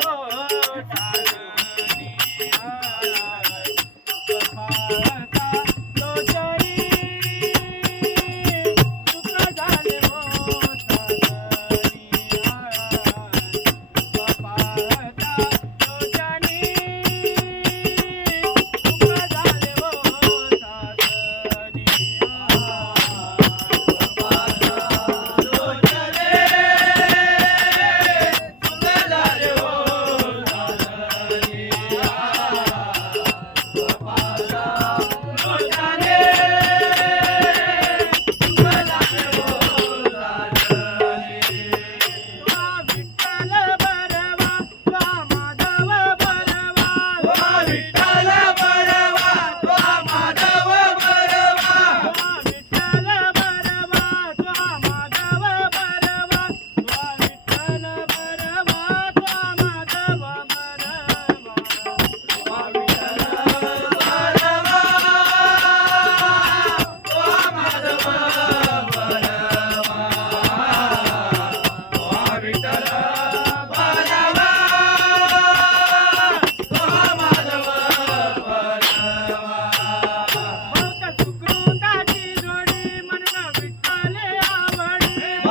哦。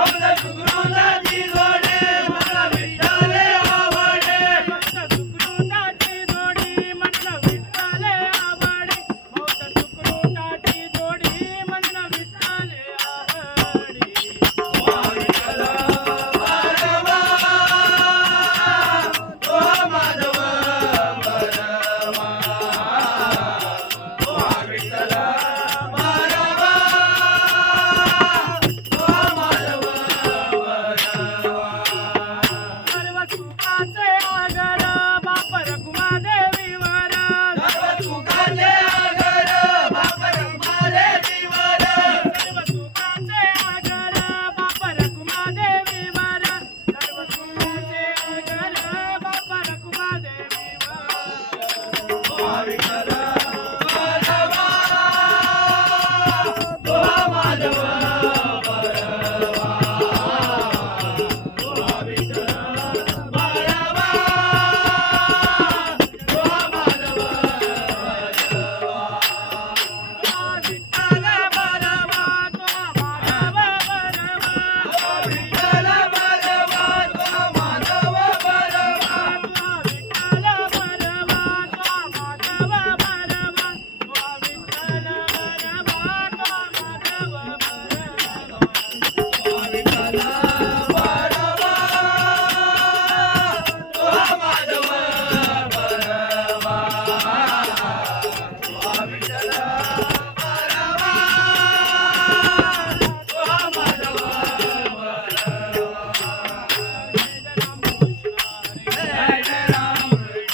Vamos dar pro Bruno! Hare